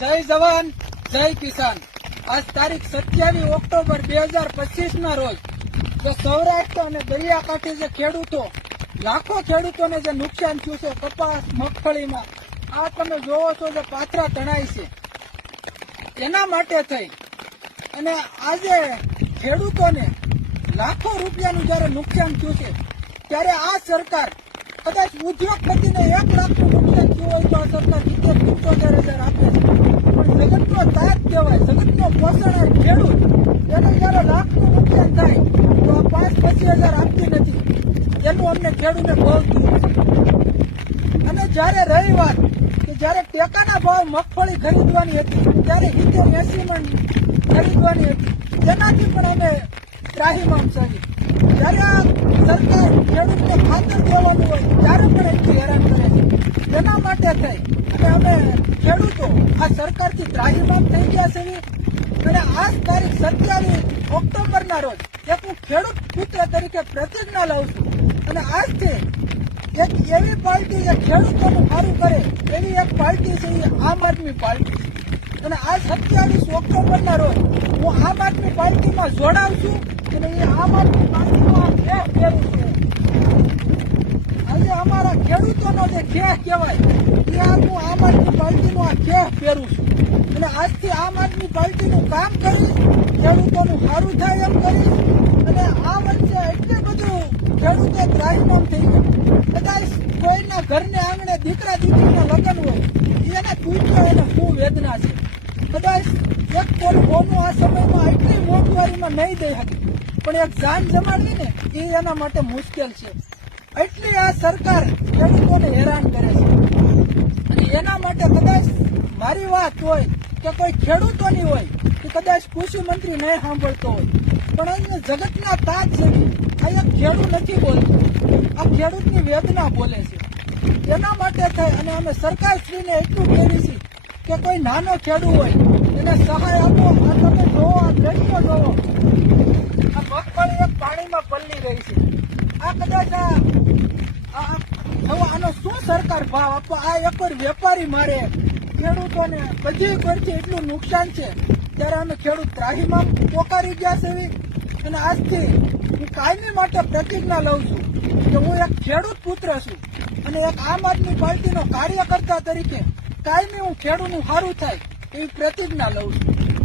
જય જવાન, જય કિસાન. આજ તારીખ સત્યાવીસ ઓક્ટોબર બે હજાર પચીસ ના રોજ સૌરાષ્ટ્ર અને દરિયાકાંઠે જે ખેડૂતો, લાખો ખેડૂતોને જે નુકસાન થયું છે કપાસ, મગફળીમાં, આ તમે જોવો છો જે પાથરા તણાય છે. એના માટે થઈ અને આજે ખેડૂતોને લાખો રૂપિયાનું જયારે નુકસાન થયું છે, ત્યારે આ સરકાર કદાચ ઉદ્યોગપતિને એક લાખનું નુકસાન થયું હોય તો આ સરકાર સિત્તેર પંચોતેર હજાર આપે છે પણ જગતનો તાજ પોષણ ખેડૂત, એને જયારે લાખનું નુકસાન થાય, તો આ પાંચ પચીસ હજાર આપતી નથી. એનું અમને ખેડૂતને બહુ અને જ્યારે રહી વાત કે જ્યારે ટેકાના ભાવ મગફળી ખરીદવાની હતી, ત્યારે સિત્તેર એસી મણ ખરીદવાની હતી. તેનાથી પણ અમે ત્રાહીમામ સહી જ્યારે આ સરકાર ખેડૂતને ખાતર દેવાનું હોય, ત્યારે પણ એટલી હેરાન કરે છે. તેના માટે થઈ અને અમે ખેડૂતો આ સરકારથી ત્રાહીમામ થઈ ગયા છે અને આજ તારીખ સત્યાવીસ ઓક્ટોબરના રોજ એક હું ખેડૂત પુત્ર તરીકે પ્રતિજ્ઞા લઉં છું. અને આજથી એક એવી પાર્ટી જે ખેડૂતોનું સારું કરે એવી એક પાર્ટી છે એ આમ આદમી પાર્ટી અને આ સત્યાવીસ ઓક્ટોબરના રોજ હું આમ આદમી પાર્ટીમાં જોડાઉં છું અને એ આમ આદમી પાર્ટીમાં ખેહ પહેરું છું. આજે અમારા ખેડૂતોનો જે ખેહ કહેવાય આ હું આમ આદમી પાર્ટીનો આ ખેસ પહેરું છું. અને આજથી આમ આદમી પાર્ટીનું કામ કરીશ ખેડૂતોનું સારું થાય એમ કરીશ અને આ વર્ષે એટલે બધું ખેડૂતો ત્રાહિમામ થઈ ગયા. કદાચ કોઈના ઘરને આંગણે દીકરા દીકરીના લગ્ન હોય, એને તૂટ્યો એને શું વેદના છે? કદાચ એક હોનું આ સમયમાં એટલી મોંઘવારીમાં નહીં દઈ શકે. પણ એક જાન જમાડવી એ એના માટે મુશ્કેલ છે. એટલી આ સરકાર ખેડૂતોને હેરાન કરે છે અને એના માટે કદાચ મારી વાત હોય કે કોઈ ખેડૂતોની હોય કે કદાચ કૃષિ મંત્રી નહીં સાંભળતો હોય. પણ અહીંયા જગતના તાજ આ એક ખેડૂત નથી બોલતો. આ ખેડૂતની વેદના બોલે છે. એના માટે થઈ અને અમે સરકારશ્રીને એટલું કહેવી છીએ કે કોઈ નાનો ખેડૂત હોય, એને સહાય આપો, આ તમે જોવો આ દ્રશ્યો જોવો આ મગફળી એક પાણીમાં પલ્લી રહી છે. આ કદાચ આ- આનો શું સરકાર ભાવ આપો આ એક વેપારી મારે ખેડૂતોને બધી ખર્ચે એટલું નુકસાન છે, ત્યારે અમે ખેડૂત ત્રાહીમાં પોકારી ગયા છે. અને આજથી હું કાયમી માટે પ્રતિજ્ઞા લઉં છું કે હું એક ખેડૂત પુત્ર છું અને એક આમ આદમી પાર્ટીનો કાર્યકર્તા તરીકે કાયમી હું ખેડૂતનું સારું થાય એવી પ્રતિજ્ઞા લઉં છું